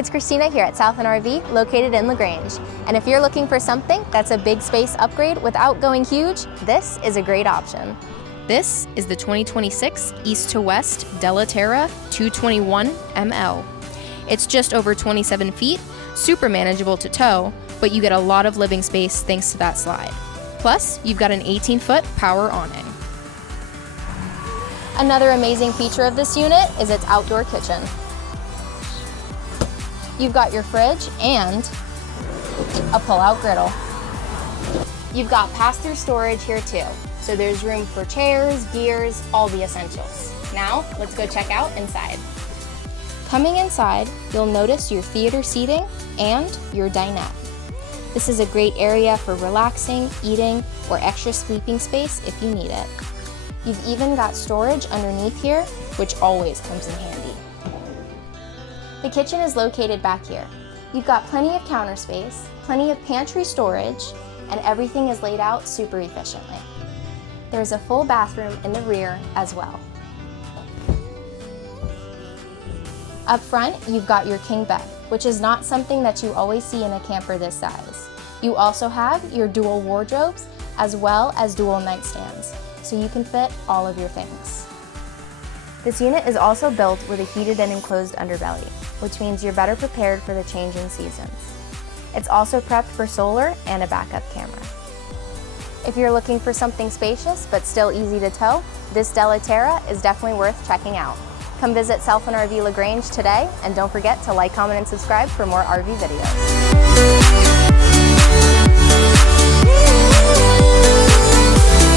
it's Christina here at Southland RV, located in LaGrange. And if you're looking for something that's a big space upgrade without going huge, this is a great option. This is the 2026 East to West Della Terra 221ML. It's just over 27 feet, super manageable to tow, but you get a lot of living space thanks to that slide. Plus, you've got an 18-foot power awning. Another amazing feature of this unit is its outdoor kitchen. You've got your fridge and a pull-out griddle. You've got pass-through storage here too, so there's room for chairs, gears, all the essentials. Now, let's go check out inside. Coming inside, you'll notice your theater seating and your dinette. This is a great area for relaxing, eating, or extra sleeping space if you need it. You've even got storage underneath here, which always comes in handy. The kitchen is located back here. You've got plenty of counter space, plenty of pantry storage, and everything is laid out super efficiently. There's a full bathroom in the rear as well. Up front, you've got your king bed, which is not something that you always see in a camper this size. You also have your dual wardrobes as well as dual nightstands, so you can fit all of your things. This unit is also built with a heated and enclosed underbelly, which means you're better prepared for the change in seasons. It's also prepped for solar and a backup camera. If you're looking for something spacious but still easy to tow, this Della Terra is definitely worth checking out. Come visit Southland RV LaGrange today, and don't forget to like, comment, and subscribe for more RV videos.